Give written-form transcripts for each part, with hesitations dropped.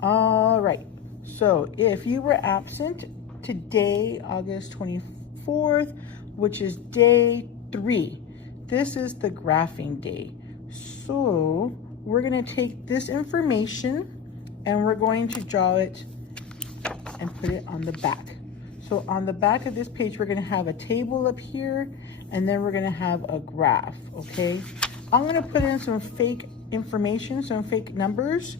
All right, so if you were absent today, August 24th, which is day 3, this is the graphing day. So we're gonna take this information and we're going to draw it and put it on the back. So on the back of this page, we're gonna have a table up here, and then we're gonna have a graph, okay? I'm gonna put in some fake information, some fake numbers.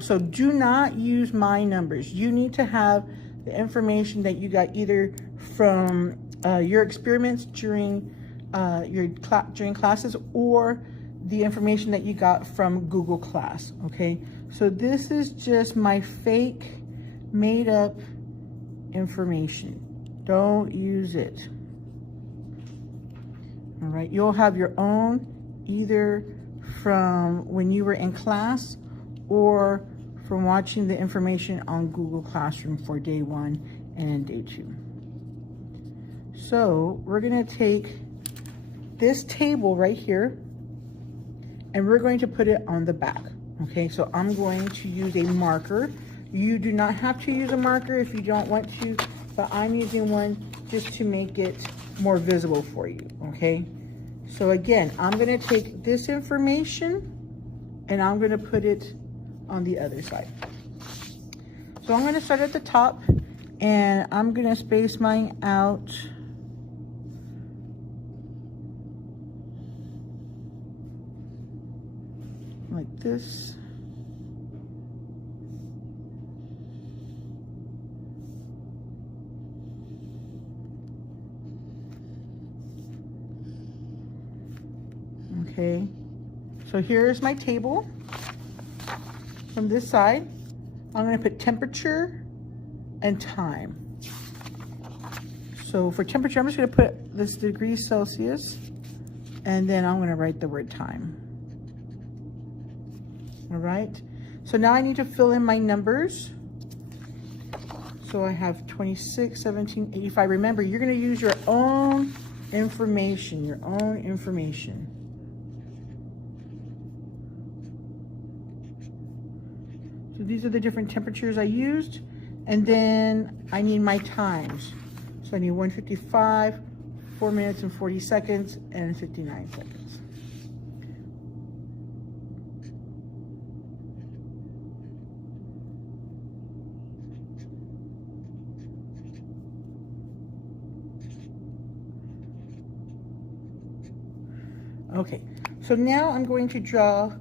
So do not use my numbers. You need to have the information that you got either from your experiments during during classes, or the information that you got from Google Class, okay? So this is just my fake, made up information. Don't use it. All right, you'll have your own either from when you were in class or from watching the information on Google Classroom for day 1 and day 2. So we're gonna take this table right here and we're going to put it on the back. Okay, so I'm going to use a marker. You do not have to use a marker if you don't want to, but I'm using one just to make it more visible for you, okay? So again, I'm gonna take this information and I'm gonna put it on the other side. So I'm gonna start at the top and I'm gonna space mine out like this. Okay, so here's my table. From this side, I'm gonna put temperature and time. So for temperature, I'm just gonna put this degrees Celsius, and then I'm gonna write the word time. All right, so now I need to fill in my numbers. So I have 26, 17, 85. Remember, you're gonna use your own information, So these are the different temperatures I used. And then I need my times. So I need 1:55, 4 minutes and 40 seconds, and 59 seconds. Okay, so now I'm going to draw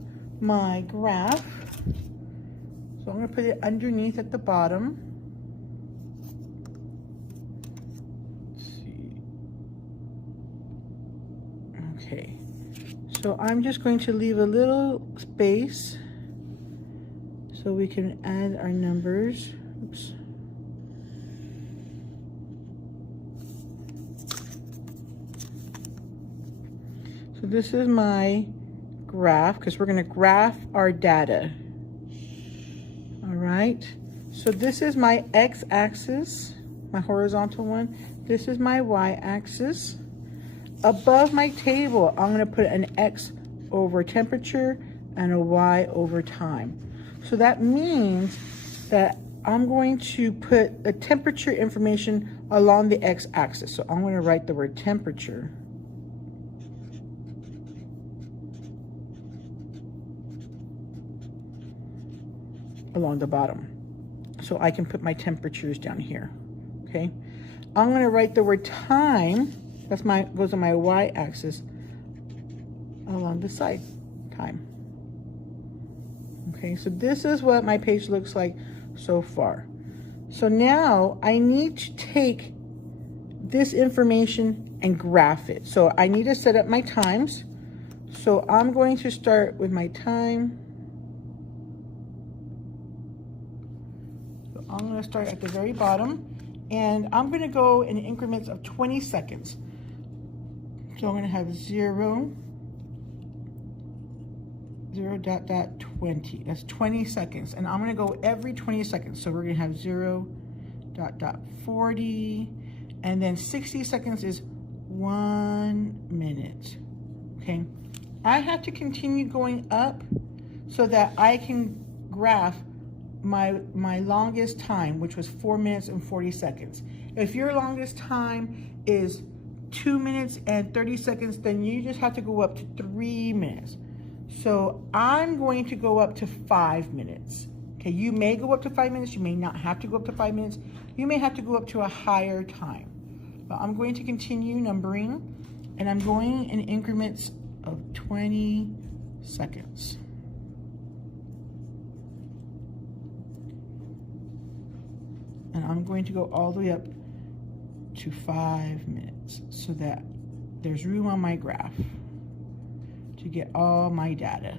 my graph. So I'm going to put it underneath at the bottom. Let's see. Okay, so I'm just going to leave a little space so we can add our numbers. Oops. So this is my graph because we're going to graph our data. All right, so this is my x-axis, my horizontal one. This is my y-axis. Above my table, I'm going to put an x over temperature and a y over time. So that means that I'm going to put the temperature information along the x-axis. So I'm going to write the word temperature. Along the bottom, so I can put my temperatures down here. Okay, I'm going to write the word time. That's goes on my y-axis along the side, time. Okay, so this is what my page looks like so far. So now I need to take this information and graph it. So I need to set up my times. So I'm going to start with my time. I'm going to start at the very bottom, and I'm going to go in increments of 20 seconds. So I'm going to have 0, 0.20. That's 20 seconds. And I'm going to go every 20 seconds. So we're going to have 0.40, and then 60 seconds is 1 minute. Okay. I have to continue going up so that I can graph my longest time, which was 4 minutes and 40 seconds. If your longest time is 2 minutes and 30 seconds, then you just have to go up to 3 minutes. So I'm going to go up to 5 minutes. Okay, you may go up to 5 minutes, you may not have to go up to 5 minutes. You may have to go up to a higher time. But I'm going to continue numbering, and I'm going in increments of 20 seconds. And I'm going to go all the way up to 5 minutes so that there's room on my graph to get all my data.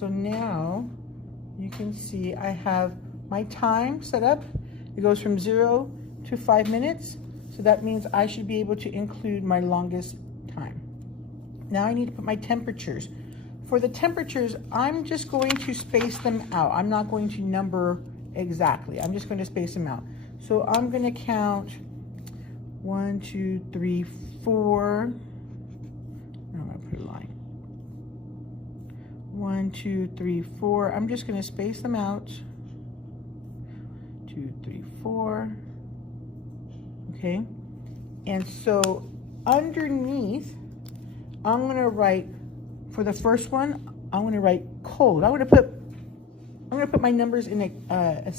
So now you can see I have my time set up. It goes from 0 to 5 minutes. So that means I should be able to include my longest time. Now I need to put my temperatures. For the temperatures, I'm just going to space them out. I'm not going to number exactly. I'm just going to space them out. So I'm going to count 1, 2, 3, 4. I'm going to put a line. 1, 2, 3, 4. I'm just going to space them out. 2, 3, 4. Okay. And so underneath, I'm going to write, for the first one, I'm going to write cold. I'm going to put my numbers in a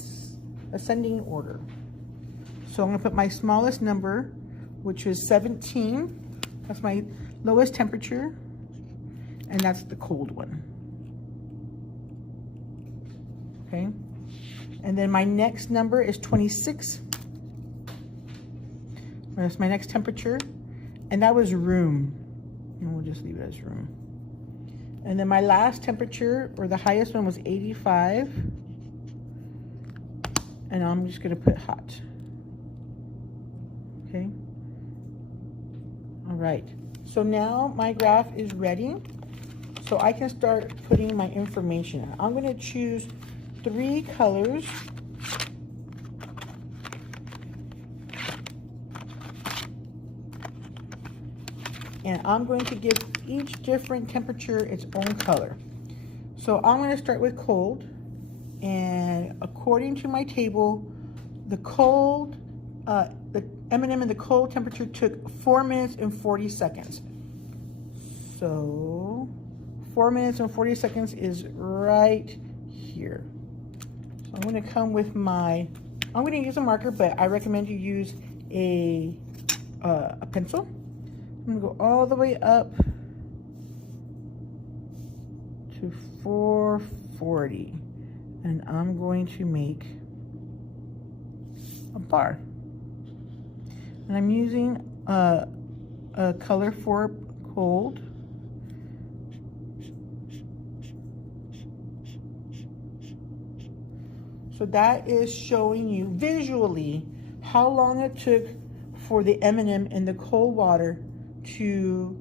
ascending order. So I'm going to put my smallest number, which is 17. That's my lowest temperature, and that's the cold one. Okay, and then my next number is 26. That's my next temperature, and that was room, and we'll just leave it as room. And then my last temperature, or the highest one, was 85, and I'm just going to put hot. Okay, all right, so now my graph is ready, so I can start putting my information in. I'm going to choose 3 colors. And I'm going to give each different temperature its own color. So I'm going to start with cold. And according to my table, the cold, the M&M in the cold temperature took 4 minutes and 40 seconds. So 4 minutes and 40 seconds is right here. I'm going to come with my, I'm going to use a marker, but I recommend you use a pencil. I'm going to go all the way up to 440, and I'm going to make a bar. And I'm using a color for cold. So that is showing you visually how long it took for the M&M in the cold water to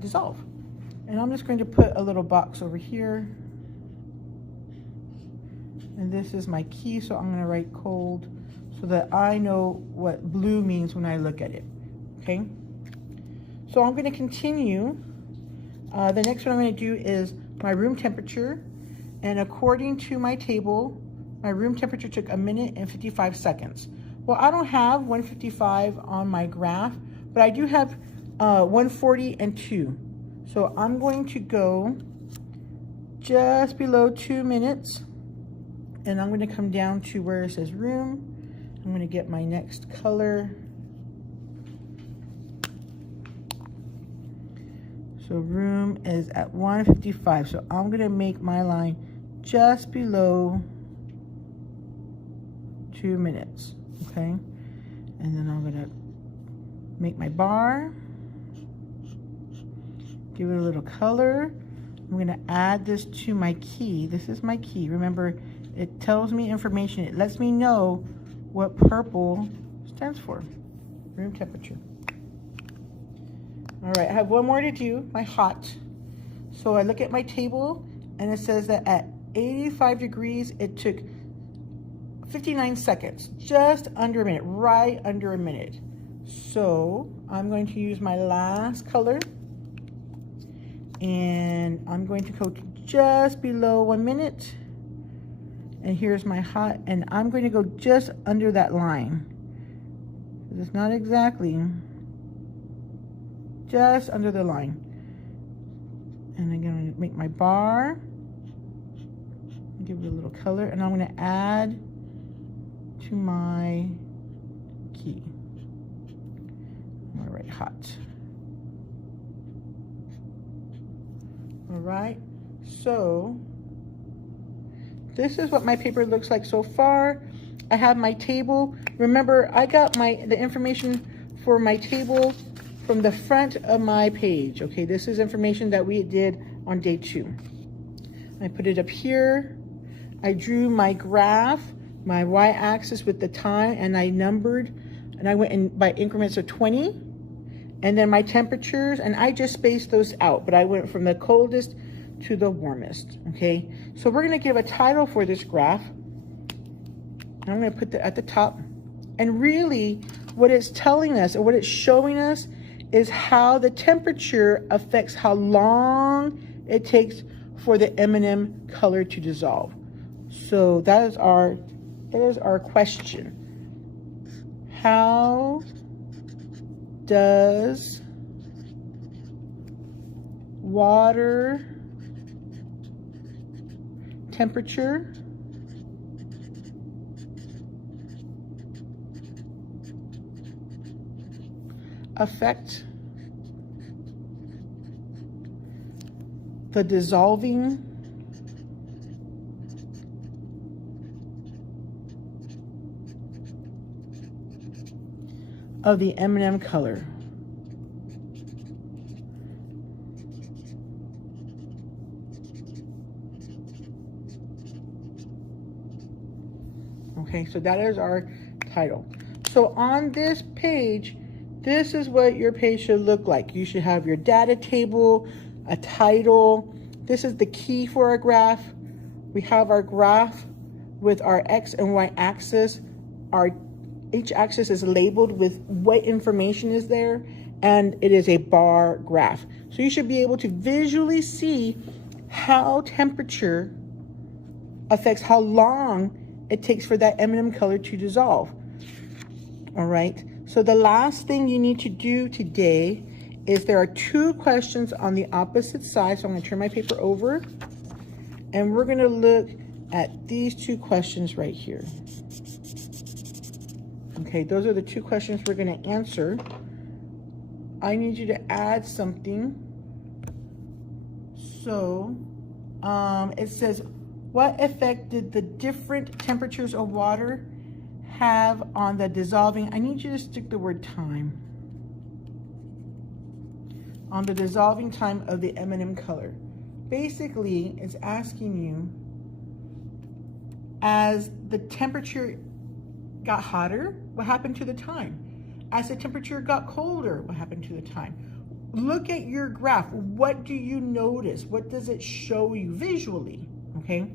dissolve. And I'm just going to put a little box over here. And this is my key, so I'm going to write cold so that I know what blue means when I look at it. Okay? So I'm going to continue. The next one I'm going to do is my room temperature. And according to my table, my room temperature took 1 minute and 55 seconds. Well, I don't have 155 on my graph, but I do have 140 and 2. So I'm going to go just below 2 minutes, and I'm going to come down to where it says room. I'm going to get my next color. So room is at 155. So I'm going to make my line just below 2 minutes, okay? And then I'm gonna make my bar, give it a little color. I'm gonna add this to my key. This is my key. Remember, It tells me information. It lets me know what purple stands for, room temperature. All right, I have one more to do, my hot. So I look at my table and it says that at 85 degrees, it took 59 seconds, just under a minute, right under a minute. So I'm going to use my last color and I'm going to go to just below 1 minute. And here's my hot, and I'm going to go just under that line. It's not exactly, just under the line. And I'm going to make my bar, give it a little color, and I'm going to add to my key. I'm going to write hot. All right, so this is what my paper looks like so far. I have my table. Remember, I got the information for my table from the front of my page. Okay, this is information that we did on day 2. I put it up here. I drew my graph, my y-axis with the time, and I numbered, and I went in by increments of 20. And then my temperatures, and I just spaced those out, but I went from the coldest to the warmest, okay? So we're gonna give a title for this graph. I'm gonna put that at the top. And really, what it's telling us, or what it's showing us, is how the temperature affects how long it takes for the M&M color to dissolve. So that is our question. How does water temperature affect the dissolving of the M&M color? Okay, so that is our title. So on this page, this is what your page should look like. You should have your data table, a title. This is the key for our graph. We have our graph with our X and Y axis. Each axis is labeled with what information is there, and it is a bar graph. So you should be able to visually see how temperature affects how long it takes for that M&M color to dissolve. All right, so the last thing you need to do today is there are 2 questions on the opposite side. So I'm gonna turn my paper over and we're gonna look at these 2 questions right here. Okay, those are the 2 questions we're gonna answer. I need you to add something. So it says, what effect did the different temperatures of water have on the dissolving? I need you to stick the word time. On the dissolving time of the M&M color. Basically, it's asking you, as the temperature got hotter, what happened to the time? As the temperature got colder, what happened to the time? Look at your graph. What do you notice? What does it show you visually? Okay.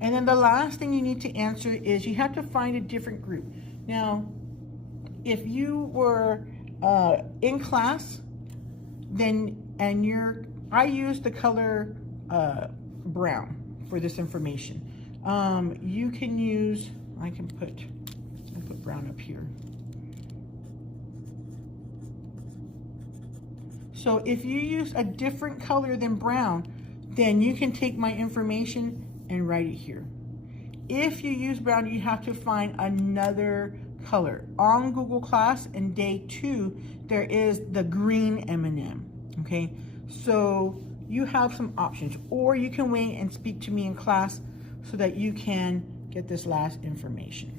And then the last thing you need to answer is you have to find a different group. Now, if you were in class, then, I use the color brown for this information. You can use, I can put brown up here. So if you use a different color than brown, then you can take my information and write it here. If you use brown, you have to find another color. On Google Class in day 2, there is the green M&M, okay? So you have some options, or you can wait and speak to me in class so that you can get this last information.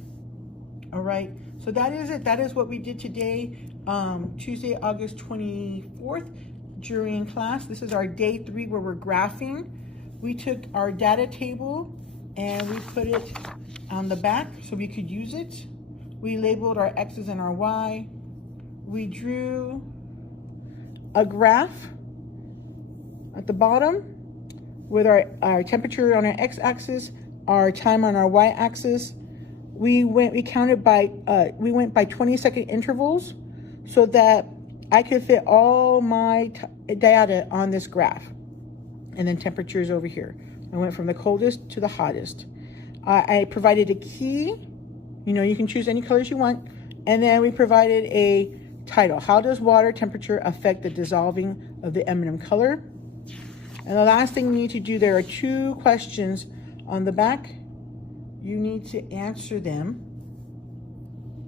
All right, so that is it. That is what we did today, Tuesday, August 24th during class. This is our day 3 where we're graphing. We took our data table and we put it on the back so we could use it. We labeled our X's and our Y. We drew a graph at the bottom with our temperature on our x-axis, our time on our y-axis. We went by 20-second intervals so that I could fit all my data on this graph. And then temperatures over here. I went from the coldest to the hottest. I provided a key. You know, you can choose any colors you want. And then we provided a title. How does water temperature affect the dissolving of the M&M color? And the last thing you need to do, there are 2 questions on the back. You need to answer them.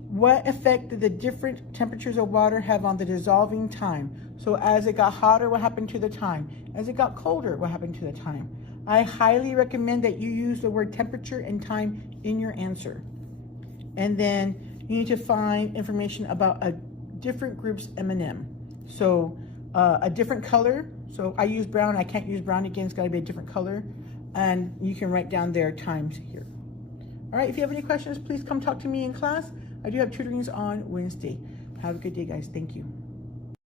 What effect did the different temperatures of water have on the dissolving time? So as it got hotter, what happened to the time? As it got colder, what happened to the time? I highly recommend that you use the word temperature and time in your answer. And then you need to find information about a different group's M&M. So a different color. So I use brown. I can't use brown again. It's got to be a different color. And you can write down their times here. All right, if you have any questions, please come talk to me in class. I do have tutorings on Wednesday. Have a good day, guys. Thank you.